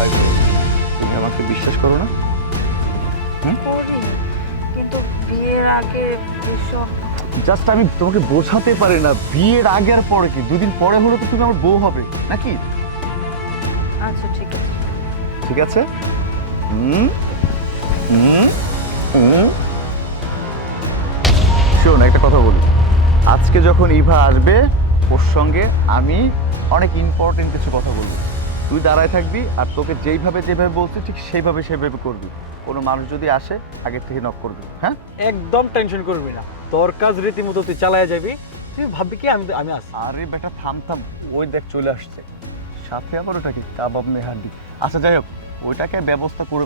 ভয় করো তুমি আমাকে বিশ্বাস করো না? করি কিন্তু বিয়ের আগে জাস্ট আমি তোমাকে বোঝাতে পারি না বিয়ের আগে আর পরে কি? দুদিন পরে হলো তো তুমি আমার বউ হবে নাকি? আচ্ছা ঠিক আছে। ঠিক আছে? হুম? হুম? হুম? শোন একটা কথা বলি। আজকে যখন ইভা আসবে ওর সঙ্গে আমি অনেক ইম্পর্টেন্ট কিছু কথা বলব। তুই দাঁড়ায় থাকবি আর তোকে যেইভাবে যেভাবে বলছি ঠিক সেইভাবে সেইভাবে করবি। কোনো মানুষ যদি আসে আগের থেকে নক করবি হ্যাঁ? একদম টেনশন করবি না। তোর কাজ রীতিমতো তুই চালায় যাবি। তুই ভাববি কি আমি আমি আছি। আরে বেটা থাম থাম। ওই দেখ চলে আসছে। সাথে আবার ওটা কি? কাবাব মেহান্ডি আচ্ছা যাই হোক ওইটাকে ব্যবস্থা করে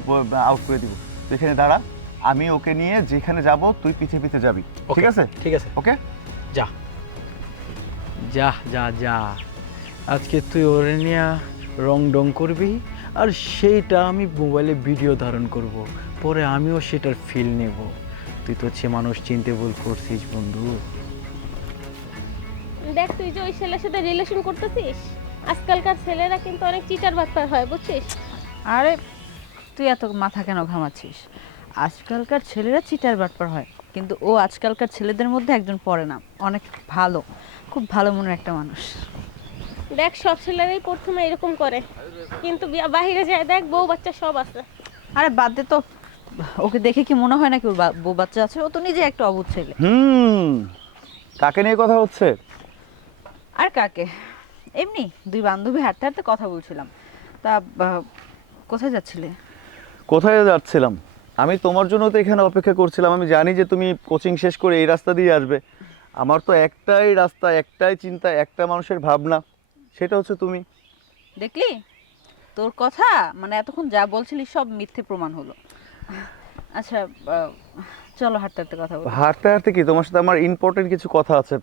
আউট করে দিব। তুই এখানে দাঁড়া। আমি ওকে নিয়ে যেখানে যাব তুই পিছে পিছে যাবি। ঠিক আছে? ঠিক আছে। ওকে যা। যা যা যা। আজকে তুই ওরে নিয়ে রং ডং করবি আর সেইটা আমি মোবাইলে ভিডিও ধারণ করব। পরে আমিও সেটার ফিল নেব। তুই তো হচ্ছে মানুষ চিনতে ভুল করছিস বন্ধু। দেখ তুই যে ওই ছেলের সাথে রিলেশন করতেছিস আজকালকার ছেলেরা কিন্তু অনেক চিটার বাটপার হয় বুঝছিস? আরে তুই এত মাথা কেন ঘামাচ্ছিস? আজকালকার ছেলেরা চিটার বাটপার হয় কিন্তু ও আজকালকার ছেলেদের মধ্যে একজন পড়ে না। অনেক ভালো খুব ভালো মনের একটা মানুষ। দেখ সব ছেলেরাই প্রথমে এরকম করে। কিন্তু বিয়া- বাহিরে যায় দেখ বউ বাচ্চা সব আছে। আরে বাদ দে তো। ওকে দেখে কি মনে হয় নাকি ওর বা- বউ বাচ্চা আছে? ও তো নিজে একটা অবুধ ছেলে। হুম কাকে নিয়ে কথা হচ্ছে? আর কাকে? এমনি দুই বান্ধবী হাঁটতে হাঁটতে কথা বলছিলাম। তা আহ, কোথায় যাচ্ছিলে? কোথায় যাচ্ছিলাম? আমি তোমার জন্য তো এখানে অপেক্ষা করছিলাম। আমি জানি যে তুমি কোচিং শেষ করে এই রাস্তা দিয়ে আসবে। আমার তো একটাই রাস্তা একটাই চিন্তা একটা মানুষের ভাবনা। সেটা হচ্ছে তুমি। দেখলি? তোর কথা মানে এতক্ষণ যা বলছিলি সব মিথ্যে প্রমাণ হলো। আচ্ছা চলো হাঁটতে হাঁটতে কথা বলি। হাঁটতে হাঁটতে কি তোমার সাথে আমার ইম্পর্টেন্ট কিছু কথা আছে।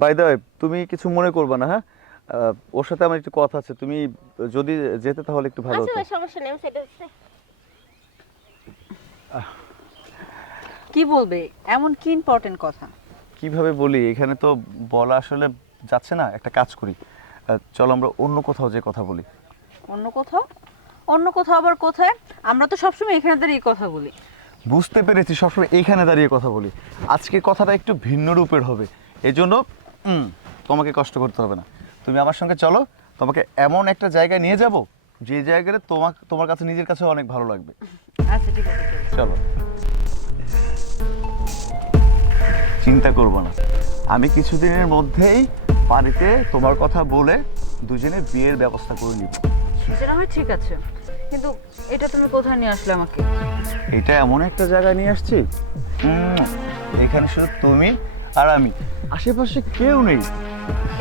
বাই দ্য তুমি কিছু মনে করবে না হ্যাঁ? ওর সাথে আমার একটু কথা আছে তুমি যদি যেতে তাহলে একটু ভালো আচ্ছা হতো। সমস্যা নেই সেটা। কি বলবে? এমন কি ইম্পর্টেন্ট কথা? কীভাবে বলি? এখানে তো বলা আসলে যাচ্ছে না একটা কাজ করি। চলো আমরা অন্য কোথাও যে কথা বলি। অন্য কোথাও? অন্য কোথাও আবার কোথায়? আমরা তো সবসময় এখানে দাঁড়িয়ে কথা বলি। বুঝতে পেরেছি সবসময় এইখানে দাঁড়িয়ে কথা বলি। আজকে কথাটা একটু ভিন্ন রূপের হবে। এজন্য তোমাকে কষ্ট করতে হবে না। তুমি আমার সঙ্গে চলো তোমাকে এমন একটা জায়গায় নিয়ে যাব যে জায়গাটা তোমার তোমার কাছে নিজের কাছে অনেক ভালো লাগবে। আচ্ছা ঠিক আছে। চলো। চিন্তা করব না। আমি কিছুদিনের মধ্যেই বাড়িতে তোমার কথা বলে দুজনে বিয়ের ব্যবস্থা করে নিব। সেটা না হয় ঠিক আছে। কিন্তু এটা তুমি কোথায় নিয়ে আসলে আমাকে? এটা এমন একটা জায়গায় নিয়ে আসছি। এখানে শুধু তুমি আর আমি। আশেপাশে কেউ নেই।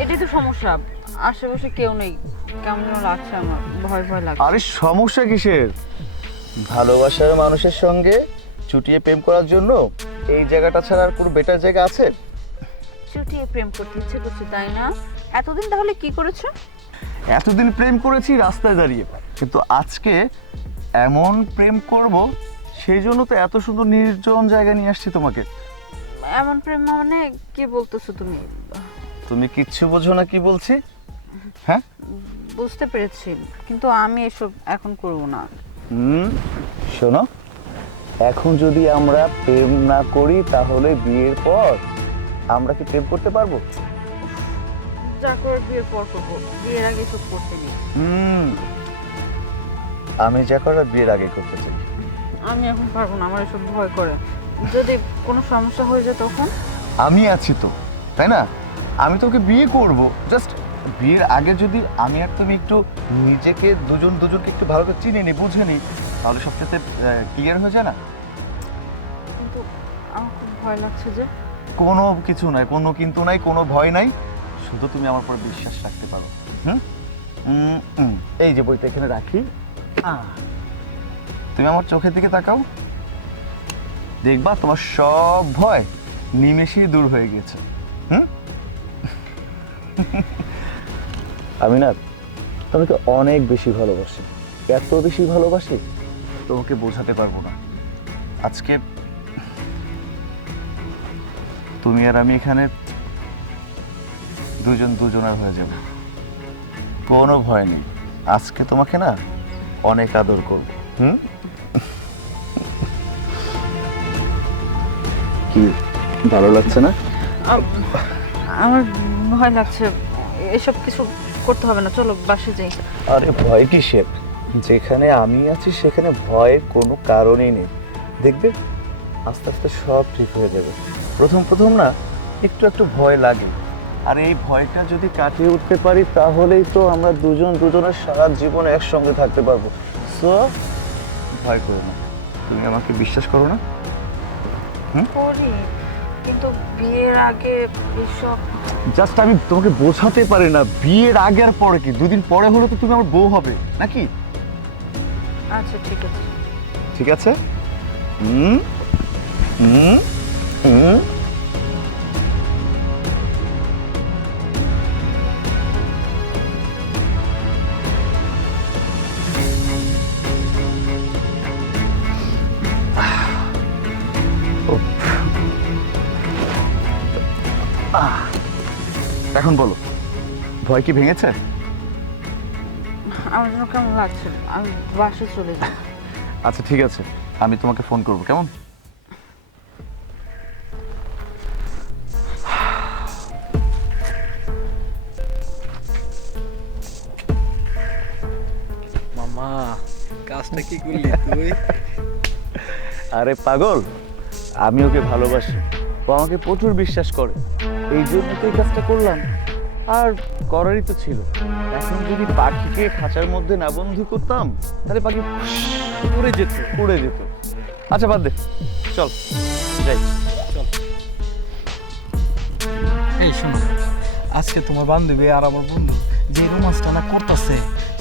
এটাই তো সমস্যা। আশেপাশে কেউ নেই। কেমন লাগছে আমার। ভয় ভয় লাগছে। আরে সমস্যা কিসের? ভালোবাসার মানুষের সঙ্গে চুটিয়ে প্রেম করার জন্য এই জায়গাটা ছাড়া আর কোনো বেটার জায়গা আছে? চুটিয়ে প্রেম করতে ইচ্ছে করছে তাই না? এতদিন তাহলে কি করেছ? এতদিন প্রেম করেছি রাস্তায় দাঁড়িয়ে। কিন্তু আজকে এমন প্রেম করব সেই জন্য তো এত সুন্দর নির্জন জায়গা নিয়ে আসছি তোমাকে। এমন প্রেম মানে কি বলতেছো তুমি? তুমি কিচ্ছু বোঝো না কি বলছি? হ্যাঁ? বুঝতে পেরেছি কিন্তু আমি এসব এখন করব না। হুম শোনো এখন যদি আমরা প্রেম না করি তাহলে বিয়ের পর আমরা কি প্রেম করতে পারব? যা বিয়ের পর করব। বিয়ের আগে সব করতে নেই। হুম। আমি যা করার বিয়ের আগে করতে চাই। আমি এখন পারব না আমার এসব ভয় করে। যদি কোনো সমস্যা হয়ে যায় তখন? আমি আছি তো তাই না? আমি তোকে বিয়ে করব। জাস্ট বিয়ের আগে যদি আমি আর তুমি একটু নিজেকে দুজন দুজনকে একটু ভালো করে চিনে নিই বুঝে নিই তাহলে সবচেয়ে ক্লিয়ার হয়ে যায় না? কিন্তু আমার খুব ভয় লাগছে যে কোনো কিছু নাই, কোনো কিন্তু নাই, কোনো ভয় নাই। শুধু তুমি আমার উপর বিশ্বাস রাখতে পারো। হুম। এই যে বইটা এখানে রাখি। তুমি আমার চোখের দিকে তাকাও। দেখবা তোমার সব ভয় নিমেষেই দূর হয়ে গেছে হুম? আমি না তোমাকে অনেক বেশি ভালোবাসি। এত বেশি ভালোবাসি, তোমাকে বোঝাতে পারব না। আজকে তুমি আর আমি এখানে দুজন দুজনের হয়ে যাব। কোনো ভয় নেই। আজকে তোমাকে না অনেক আদর করব। হুম? কি ভালো লাগছে না? আম- আমার ভয় লাগছে। এসব কিছু করতে হবে না। চলো বাসে যাই। আরে ভয় কিসের? যেখানে আমি আছি সেখানে ভয়ের কোনো কারণই নেই। দেখবে? আস্তে আস্তে সব ঠিক হয়ে যাবে। প্রথম প্রথম না একটু একটু ভয় লাগে। আর এই ভয়টা যদি কাটিয়ে উঠতে পারি তাহলেই তো আমরা দুজন দুজনের সারা জীবন একসঙ্গে থাকতে পারব। সো ভয় করো না। তুমি আমাকে বিশ্বাস করো না? করি কিন্তু বিয়ের আগে এসব জাস্ট আমি তোমাকে বোঝাতে পারি না বিয়ের আগে আর পরে কি? দুদিন পরে হলে তো তুমি আমার বউ হবে নাকি? আচ্ছা ঠিক আছে। ঠিক আছে? হুম? হুম হুম এখন বলো ভয় কি ভেঙেছে? আমার জন্য কেমন লাগছে? আমি বাসে চলে যাই। আচ্ছা ঠিক আছে আমি তোমাকে ফোন করব কেমন? কাজটা কি করলি তুই? আরে পাগল আমি ওকে ভালোবাসি। ও আমাকে প্রচুর বিশ্বাস করে। এই জন্য তো এই কাজটা করলাম। আর করারই তো ছিল। এখন যদি পাখিকে খাঁচার মধ্যে না বন্ধু করতাম তাহলে পাখি উড়ে যেত উড়ে যেত। আচ্ছা বাদ দে। চল যাই। চল। এই শোনো আজকে তোমার বান্ধবী আর আমার বন্ধু যে রোমান্সটা না করতেছে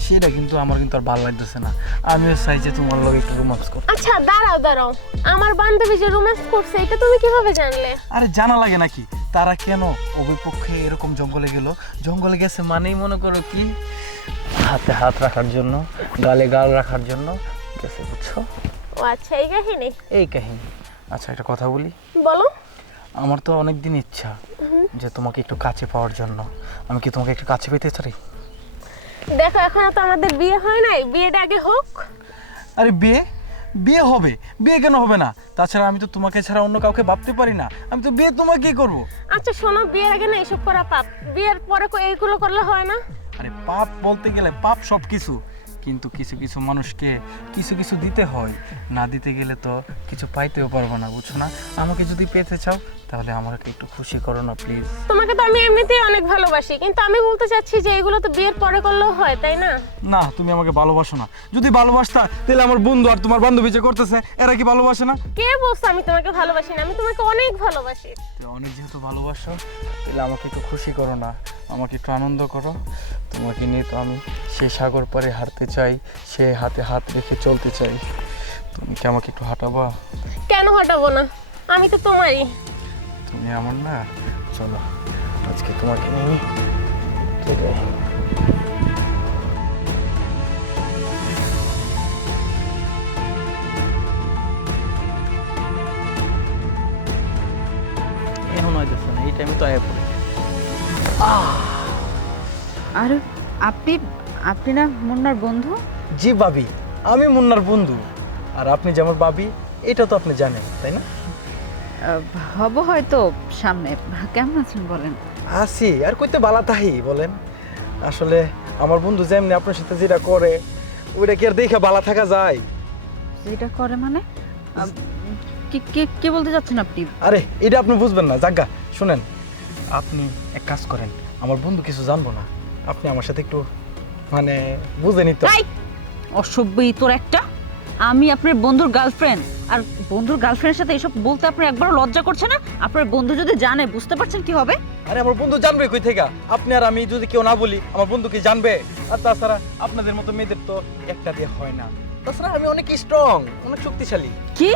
সেটা কিন্তু আমার কিন্তু আর ভালো লাগতেছে না। আমিও চাই যে তোমার লগে একটু রোমান্স কর আচ্ছা দাঁড়াও দাঁড়াও। আমার বান্ধবী যে রোম্যান্স করছে এটা তুমি কীভাবে জানলে? আরে জানা লাগে নাকি? তারা কেন অবিপক্ষে এরকম জঙ্গলে গেল? জঙ্গলে গেছে মানেই মনে করো কি? হাতে হাত রাখার জন্য গালে গাল রাখার জন্য গেছে বুঝছ? ও আচ্ছা এই কাহিনী? এই কাহিনী। আচ্ছা একটা কথা বলি। বলো। আমার তো অনেক দিন ইচ্ছা যে তোমাকে একটু কাছে পাওয়ার জন্য। আমি কি তোমাকে একটু কাছে পেতে চাই? দেখো এখনও তো আমাদের বিয়ে হয় নাই। বিয়েটা আগে হোক। আরে বিয়ে? বিয়ে হবে। বিয়ে কেন হবে না? তাছাড়া আমি তো তোমাকে ছাড়া অন্য কাউকে ভাবতে পারি না। আমি তো বিয়ে তোমাকেই করব? আচ্ছা শোনো বিয়ের আগে না এসব করা পাপ। বিয়ের পরে কো- এইগুলো করলে হয় না। আরে পাপ বলতে গেলে পাপ সব কিছু কিন্তু কিছু কিছু মানুষকে কিছু কিছু দিতে হয়। না দিতে গেলে তো কিছু পাইতেও পারব না বুঝছ না? আমাকে যদি পেতে চাও তাহলে আমাকে একটু খুশি করো না প্লিজ তোমাকে তো আমি এমনিতেই অনেক ভালোবাসি কিন্তু আমি বলতে চাচ্ছি যে এগুলো তো বিয়ের পরে করলেও হয় তাই না? না তুমি আমাকে ভালোবাসো না। যদি ভালোবাসতা তাহলে আমার বন্ধু আর তোমার বান্ধবী যে করতেছে এরা কি ভালোবাসে না? কে বলছে আমি তোমাকে ভালোবাসি না? আমি তোমাকে অনেক ভালোবাসি। তুমি অনেক যেহেতু ভালোবাসো তাহলে আমাকে একটু খুশি করো না। আমাকে একটু আনন্দ করো। তোমাকে নিয়ে তো আমি সে সাগর পাড়ে হাঁটতে চাই সে হাতে হাত রেখে চলতে চাই। তুমি কি আমাকে একটু হাঁটাবা? কেন হাঁটাবো না? আমি তো তোমারই। তুমি আমার না চলো আজকে তোমাকে নিয়ে এখন হইতেছে না এই টাইমে তো আয়া পড়ে। আর আপনি আপনি না মুন্নার বন্ধু? জি ভাবি আমি মুন্নার বন্ধু। আর আপনি যে আমার ভাবি এটা তো আপনি জানেন তাই না? হব হয়তো সামনে। কেমন আছেন বলেন? আসি আর কইতে বালা তাহি বলেন। আসলে আমার বন্ধু যেমনি আপনার সাথে যেটা করে ওইটা কি আর দেখে বালা থাকা যায়? যেটা করে মানে? কি কি- কি বলতে চাচ্ছেন আপনি? আরে এটা আপনি বুঝবেন না। জাগা শুনেন। আপনি এক কাজ করেন আমার বন্ধু কিছু জানব না। আপনি আমার সাথে একটু মানে বুঝে নিত! অসভ্যই তোর একটা। আমি আপনার বন্ধুর গার্লফ্রেন্ড আর বন্ধুর গার্লফ্রেন্ডের সাথে এসব বলতে আপনার একবারও লজ্জা করছে না? আপনার বন্ধু যদি জানে বুঝতে পারছেন কি হবে? আরে আমার বন্ধু জানবে কই থেকে? আপনি আর আমি যদি কেউ না বলি আমার বন্ধু কি জানবে? আর তাছাড়া আপনাদের মতো মেয়েদের তো একটা দিয়ে হয় না। তাছাড়া আমি অনেক স্ট্রং অনেক শক্তিশালী। কি?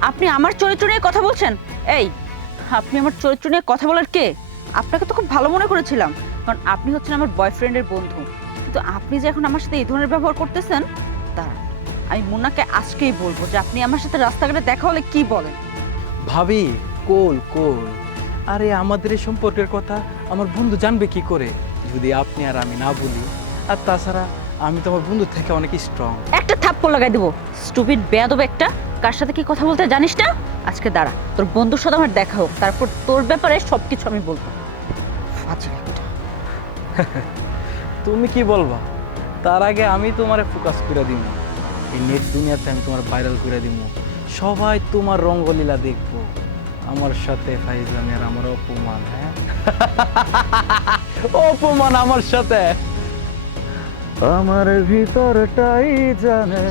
আপনি আমার চরিত্র নিয়ে কথা বলছেন? এই আপনি আমার চরিত্র নিয়ে কথা বলার কে? আপনাকে তো খুব ভালো মনে করেছিলাম। কারণ আপনি হচ্ছেন আমার বয়ফ্রেন্ডের বন্ধু। কিন্তু আপনি যে এখন আমার সাথে এই ধরনের ব্যবহার করতেছেন দাঁড়ান। আমি মুন্নাকে আজকেই বলব যে আপনি আমার সাথে রাস্তাঘাটে দেখা হলে কি বলেন? ভাবি কোল কোল। আরে আমাদের এই সম্পর্কের কথা আমার বন্ধু জানবে কি করে? যদি আপনি আর আমি না বলি। আর তাছাড়া আমি তোমার বন্ধু থেকে অনেক স্ট্রং একটা থাপ্পড় লাগাই দিব। স্টুপিড বেয়াদব একটা। কার সাথে কি কথা বলতে জানিস না? আজকে দাঁড়া তোর বন্ধুর সাথে আমার দেখা হোক। তারপর তোর ব্যাপারে সব কিছু আমি বলব। ফাজিল একটা। তুমি কি বলবা? তার আগে আমি তোমারে ফোকাস করে দিব এই নেট দুনিয়াতে আমি তোমার ভাইরাল করে দিব সবাই তোমার রঙ্গলীলা দেখব। আমার সাথে ফাইজলামি আর আমার অপমান হ্যাঁ? অপমান আমার সাথে। আমার ভিতরটাই জানে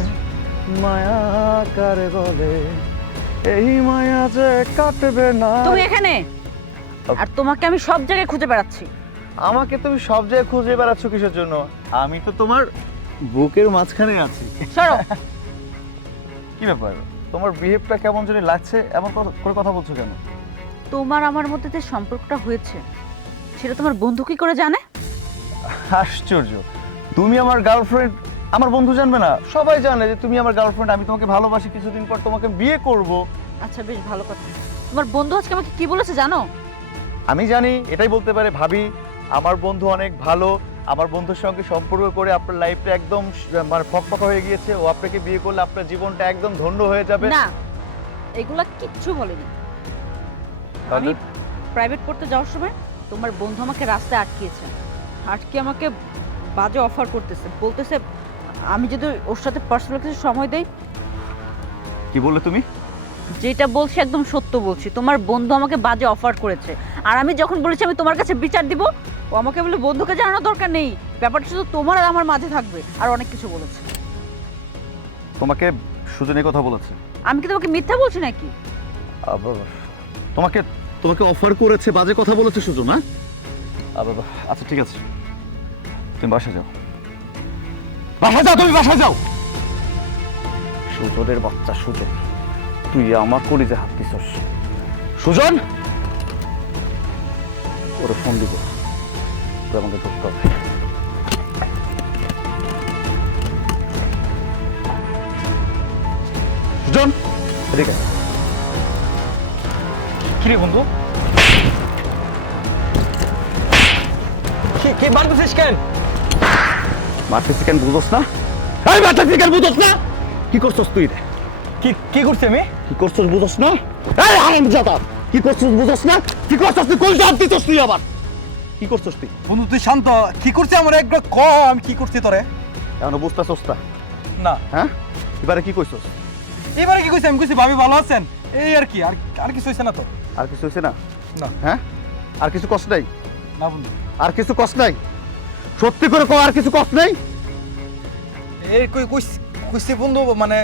মায়া কারে বলে এই মায়া যে কাটবে না। তুমি এখানে? আর তোমাকে আমি সব জায়গায় খুঁজে বেড়াচ্ছি। আমাকে তুমি সব জায়গায় খুঁজে বেড়াচ্ছ কিসের জন্য? আমি তো তোমার বুকের মাঝখানে আছি। সরো। কি ব্যাপার? তোমার বিহেভটা কেমন জানি লাগছে এমন কথা- করে কথা বলছো কেন? তোমার আমার মধ্যে যে সম্পর্কটা হয়েছে সেটা তোমার বন্ধু কি করে জানে? আশ্চর্য। তুমি আমার গার্লফ্রেন্ড আমার বন্ধু জানবে না। সবাই জানে যে তুমি আমার গার্লফ্রেন্ড আমি তোমাকে ভালোবাসি কিছুদিন পর তোমাকে বিয়ে করব। আচ্ছা বেশ ভালো কথা। তোমার বন্ধু আজকে আমাকে কি বলেছে জানো? আমি জানি এটাই বলতে পারে ভাবি আমার বন্ধু অনেক ভালো আমার বন্ধুর সঙ্গে সম্পর্ক করে আপনার লাইফটা একদম মানে ফকফকা হয়ে গিয়েছে। ও আপনাকে বিয়ে করলে আপনার জীবনটা একদম ধন্য হয়ে যাবে। না এগুলা কিচ্ছু বলেনি। আমি প্রাইভেট পড়তে যাওয়ার সময় তোমার বন্ধু আমাকে রাস্তায় আটকিয়েছে। আটকে আমাকে বাজে অফার করতেছে। বলতেছে আমি যদি ওর সাথে পার্সোনাল কিছু সময় দেই কি বললে তুমি? যেটা বলছি একদম সত্য বলছি। তোমার বন্ধু আমাকে বাজে অফার করেছে। আর আমি যখন বলেছি আমি তোমার কাছে বিচার দিব ও আমাকে বলে বন্ধুকে জানানোর দরকার নেই। ব্যাপারটা শুধু তোমার আর আমার মাঝে থাকবে। আর অনেক কিছু বলেছে। তোমাকে সুজনের কথা বলেছে। আমি কি তোমাকে মিথ্যা বলছি নাকি? তোমাকে তোমাকে অফার করেছে বাজে কথা বলেছে সুজন হ্যাঁ? আচ্ছা ঠিক আছে। তুমি বাসা যাও। বাসা যাও তুমি বাসা যাও! সুজনের বাচ্চা সুজন। তুই আমার কলিজে হাত দিছস। সুজন! ওরে ফোন দিব। তুই আমাকে ধরতে হবে। সুজন এদিকে। কি রে বন্ধু? কি কি বাড়তেছিস কেন? মারতেছি কেন বুঝোস না? এই মারতেছি কেন বুঝোস না? কি করছস তুই? কি কি করছি আমি? কি করছস বুঝোস না? এই হারামজাদা কি করছস বুঝোস না? কি করছস তুই? কোন জাত দিছস তুই আবার? কি করছস তুই? বন্ধু তুই শান্ত। কি করছি আমার একবার ক আমি কি করছি তোরে? এখন বুঝতেছস না না। হ্যাঁ? এবারে কি কইছস? এবারে কি কইছি? আমি কইছি ভাবি ভালো আছেন? এই আর কি আর আর কিছু হইছে না তো? আর কিছু হইছে না? না। হ্যাঁ? আর কিছু কষ্ট নাই? না বন্ধু। আর কিছু কষ্ট নাই? সত্যি করে কো আর কিছু কষ্ট নাই? এই কই কইছি বন্ধু মানে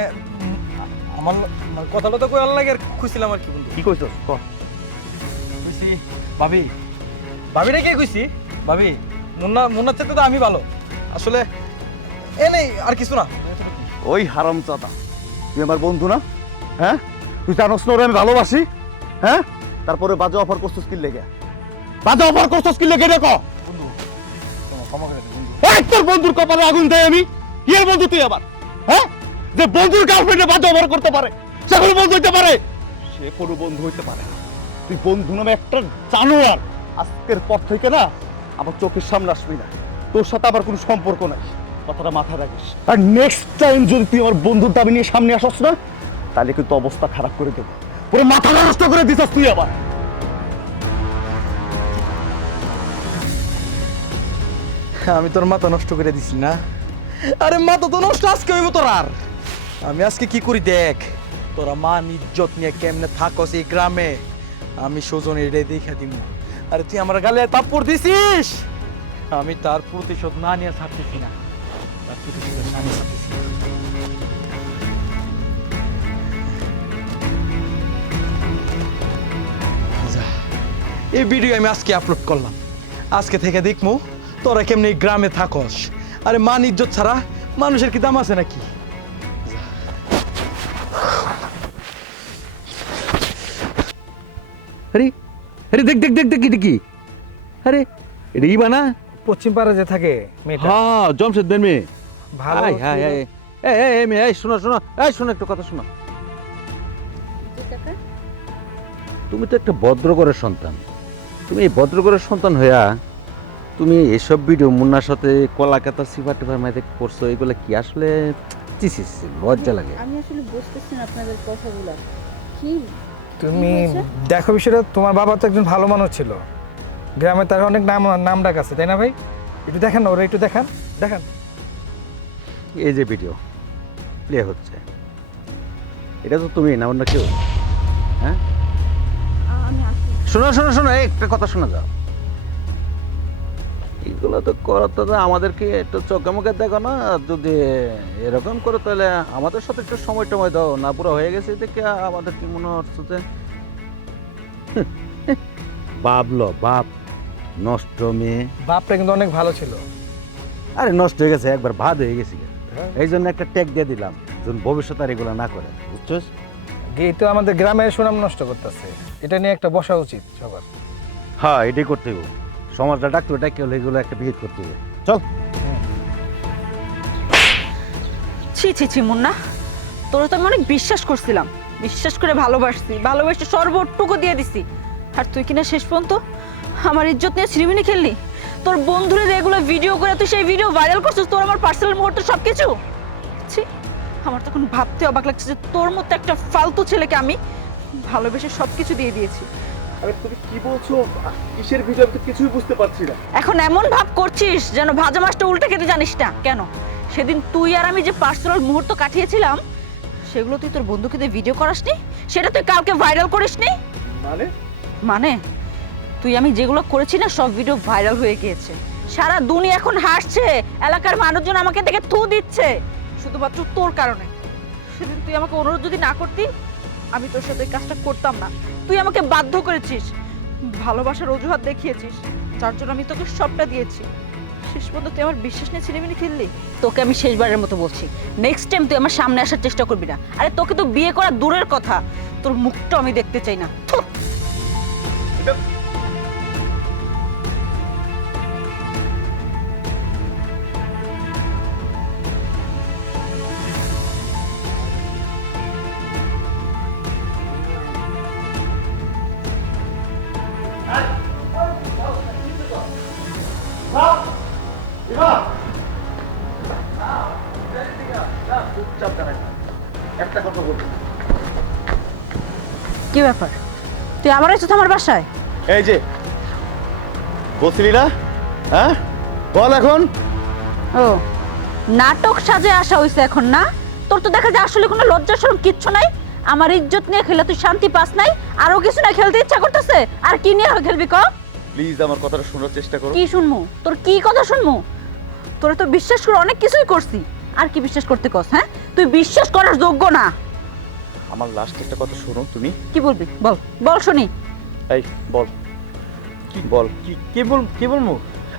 আমার মানে কথাটা তো লাগে আর আর কি বন্ধু। কি কইছস ক। কইছি ভাবি ভাবিটা কে কইছি? ভাবি মুন্না মুন্নার চাইতে তো আমি ভালো। আসলে এ নেই আর কিছু না। ওই হারামজাদা তুই আমার বন্ধু না? হ্যাঁ? তুই জানোস না আমি ভালোবাসি? হ্যাঁ? তারপরে বাজে অফার করছস কি লেগে? বাজে অফার করছস কি লেগে দেখো। বন্ধু তোমার ক্ষমা করে দে বন্ধু। এই তোর বন্ধুর কপালে আগুন দেয় আমি? কি বন্ধু তুই আবার? হ্যাঁ? যে বন্ধুর গার্লফ্রেন্ডে বাজে অফার করতে পারে সে কোনো বন্ধু হইতে পারে? সে কোনো বন্ধু হইতে পারে তুই বন্ধু নামে একটা জানোয়ার আজকের পর থেকে না আমার চোখের সামনে আসবি না। তোর সাথে আবার কোনো সম্পর্ক নাই। কথাটা মাথায় রাখিস। আর নেক্সট টাইম যদি তুই আমার বন্ধুর দাবি নিয়ে সামনে আসস না তাহলে কিন্তু অবস্থা খারাপ করে দেবো। পুরো মাথা নষ্ট করে দিছস তুই আবার। আমি তোর মাথা নষ্ট করে দিছি না। আরে মাথা তো নষ্ট আজকে হইব তোর আর। আমি আজকে কি করি দেখ? তোরা মান ইজ্জত নিয়ে কেমনে থাকস এই গ্রামে? আমি সুজন এটাই দেখা দিব আরে তুই আমার গালে তাপ্পড় দিছিস? আমি তার প্রতিশোধ না নিয়ে ছাড়তেছি না। তার প্রতিশোধ না নিয়ে এই ভিডিও আমি আজকে আপলোড করলাম। আজকে থেকে দেখব তোরা কেমনি গ্রামে থাকস? আরে মান ইজ্জত ছাড়া মানুষের কি দাম আছে নাকি? আরে দেখ দেখ দেখ দেখ এটা কি? আরে এটা ইবা না? পশ্চিম পাড়া যে থাকে মেয়েটা। হ্যাঁ জমশেদ মেয়ে। ভালো হাই হাই হাই এই এই এই মেয়ে এই শোনো শোনো এই শোনো একটু কথা শোনো। তুমি তো একটা ভদ্রগরের সন্তান। তুমি এই ভদ্রগরের সন্তান হইয়া তুমি এসব ভিডিও মুন্নার সাথে কলাকাতা সিফা টিফার মাইতে করছ এগুলো কি আসলে? চি চি চি, লজ্জা লাগে। আমি আসলে বুঝতেছি না আপনাদের কথাগুলো। কি তুমি দেখো বিষয়টা তোমার বাবা তো একজন ভালো মানুষ ছিল। গ্রামে তার অনেক নাম নাম ডাক আছে তাই না ভাই? একটু দেখান না ওরা একটু দেখান দেখান। এই যে ভিডিও প্লে হচ্ছে। এটা তো তুমি না অন্য কেউ? হ্যাঁ? শোনো শোনো শোনো একটা কথা শোনা যাও। এগুলো তো করতে তো আমাদেরকে একটু চোখে মুখে দেখো না আর যদি এরকম করে তাহলে আমাদের সাথে একটু সময় টময় দাও না পুরো হয়ে গেছে দেখে আমাদের কি মনে হচ্ছে যে? বাবলো বাপ নষ্ট মেয়ে। বাপটা কিন্তু অনেক ভালো ছিল। আরে নষ্ট হয়ে গেছে একবার ভাদ হয়ে গেছি এই জন্য একটা ট্যাগ দিয়ে দিলাম যেন ভবিষ্যতে আর এগুলো না করে বুঝছস? এই তো আমাদের গ্রামের সুনাম নষ্ট করতেছে। এটা নিয়ে একটা বসা উচিত সবার। হ্যাঁ এটাই করতে হবে সমাজটা ডাকতে হবে ডাকতে হলে এগুলো একটা বিহিত করতে হবে। চল। ছি ছি ছি, মুন্না। তোরা তো আমি অনেক বিশ্বাস করছিলাম। বিশ্বাস করে ভালোবাসছি। ভালোবেসে সর্বটুকু দিয়ে দিছি। আর তুই কিনা শেষ পর্যন্ত আমার ইজ্জত নিয়ে ছিনিমিনি খেললি? তোর বন্ধুরা এগুলো ভিডিও করে তুই সেই ভিডিও ভাইরাল করছিস? তোর আমার পার্সোনাল মুহূর্ত সব কিছু ছি, আমার তখন ভাবতে অবাক লাগছে যে তোর মতো একটা ফালতু ছেলেকে আমি ভালোবেসে সব কিছু দিয়ে দিয়েছি। আরে তুমি কি বলছো? কিসের ভিডিও আমি তো কিছুই বুঝতে পারছি না। এখন এমন ভাব করছিস যেন ভাজা মাছটা উল্টে খেতে জানিস না। কেন? সেদিন তুই আর আমি যে পার্সোনাল মুহূর্ত কাটিয়েছিলাম সেগুলো তুই তোর বন্ধুকে দিয়ে ভিডিও করাসনি? সেটা তুই কালকে ভাইরাল করিসনি? মানে? মানে? তুই আমি যেগুলো করেছি না সব ভিডিও ভাইরাল হয়ে গিয়েছে। সারা দুনিয়া এখন হাসছে এলাকার মানুষজন আমাকে দেখে থু দিচ্ছে। শুধুমাত্র তোর কারণে। সেদিন তুই আমাকে অনুরোধ যদি না করতি আমি তোর সাথে এই কাজটা করতাম না। তুই আমাকে বাধ্য করেছিস। ভালোবাসার অজুহাত দেখিয়েছিস। যার জন্য আমি তোকে সবটা দিয়েছি। শেষ পর্যন্ত তুই আমার বিশ্বাস নিয়ে ছিনিমিনি খেললি। তোকে আমি শেষবারের মতো বলছি। নেক্সট টাইম তুই আমার সামনে আসার চেষ্টা করবি না। আরে তোকে তো বিয়ে করা দূরের কথা। তোর মুখটা আমি দেখতে চাই না। একটা কথা বলব কি ব্যাপার? তুই আবার এসেছিস আমার বাসায়? এই যে বলছিলি না? হ্যাঁ? বল এখন। ও নাটক সাজে আসা হইছে এখন না? তোর তো দেখা যায় আসলে কোনো লজ্জা শরম কিচ্ছু নাই? আমার ইজ্জত নিয়ে খেলে তুই শান্তি পাস নাই? আরও কিছু না খেলতে ইচ্ছা করতেছে? আর কি নিয়ে খেলবি ক? প্লিজ আমার কথাটা শোনার চেষ্টা করো। কি শুনমু? তোর কি কথা শুনমু? তোরে তো বিশ্বাস করে অনেক কিছুই করছি। আর কি বিশ্বাস করতে কস হ্যাঁ? তুই বিশ্বাস করার যোগ্য না। আমার লাস্ট একটা কথা শোনো তুমি। কি বলবি? বল বল শুনি। এই বল। কি বল? কি কি বল কি বলব?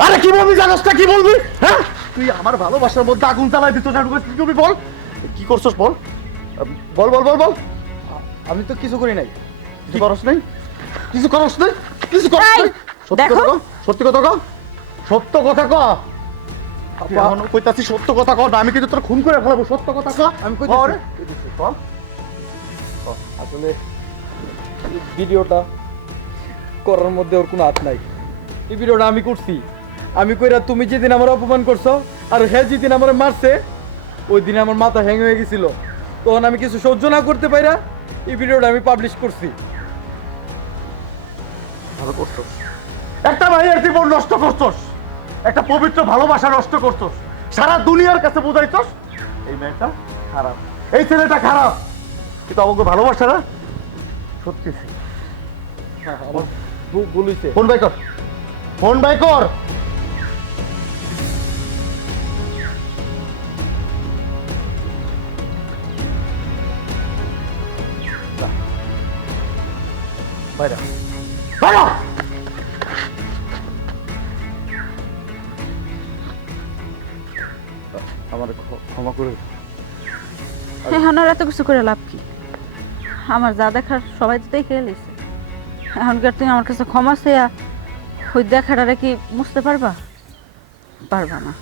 আরে কি বলবি জানোস না কি বলবি? হ্যাঁ? তুই আমার ভালোবাসার মধ্যে আগুন জ্বালাই দিত জানো কি করবি বল? কি করছস বল? বল বল বল বল। আমি তো কিছু করি নাই। কিছু করস নাই? কিছু করস নাই? কিছু করস নাই? সত্যি কথা কও সত্যি কথা কও সত্য কথা কও কইতাছি সত্য কথা কও না আমি কিন্তু তোর খুন করে ফেলাবো সত্য কথা কও আমি কইতাছি। কও। আসলে ভিডিওটা করার মধ্যে ওর কোনো হাত নাই। এই ভিডিওটা আমি করছি। আমি কইরা তুমি যেদিন আমার অপমান করছ আর হ্যাঁ যেদিন আমার মারছে ওই দিন আমার মাথা হ্যাং হয়ে গেছিল। তখন আমি কিছু সহ্য না করতে পাইরা এই ভিডিওটা আমি পাবলিশ করছি। ভালো করছস একটা মাইয়ের জীবন নষ্ট করছস। একটা পবিত্র ভালোবাসা নষ্ট করছস সারা দুনিয়ার কাছে বোঝাইছস? এই মেয়েটা খারাপ। এই ছেলেটা খারাপ। কিন্তু আমাকে ভালোবাসা না? সত্যি হ্যাঁ, ফোন বাই কর। ফোন বাই কর। বাইরে বাইরে ক্ষমা করে। এখন আর এত কিছু করে লাভ কি? আমার যা দেখার সবাই তো দেখে এলিছে এখন কি তুমি আমার কাছে ক্ষমা চেয়া ওই দেখাটারে কি বুঝতে পারবা? পারবা না।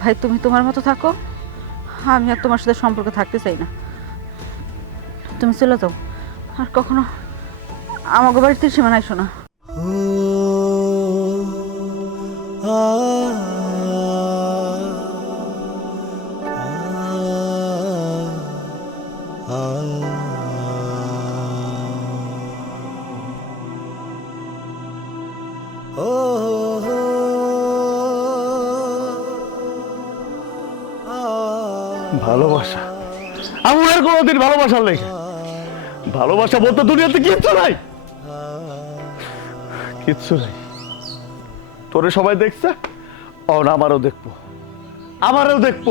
ভাই, তুমি তোমার মতো থাকো। আমি আর তোমার সাথে সম্পর্ক থাকতে চাই না। তুমি চলে যাও। আর কখনো আমাকে বাড়িতে সীমানায় এসো ভালোবাসা। আমার আর কোনোদিন ভালোবাসার নেই ভালোবাসা বলতে দুনিয়াতে কিচ্ছু নাই। কিচ্ছু নাই। তোরে সবাই দেখছে? অন আমারও দেখব। আমারও দেখব।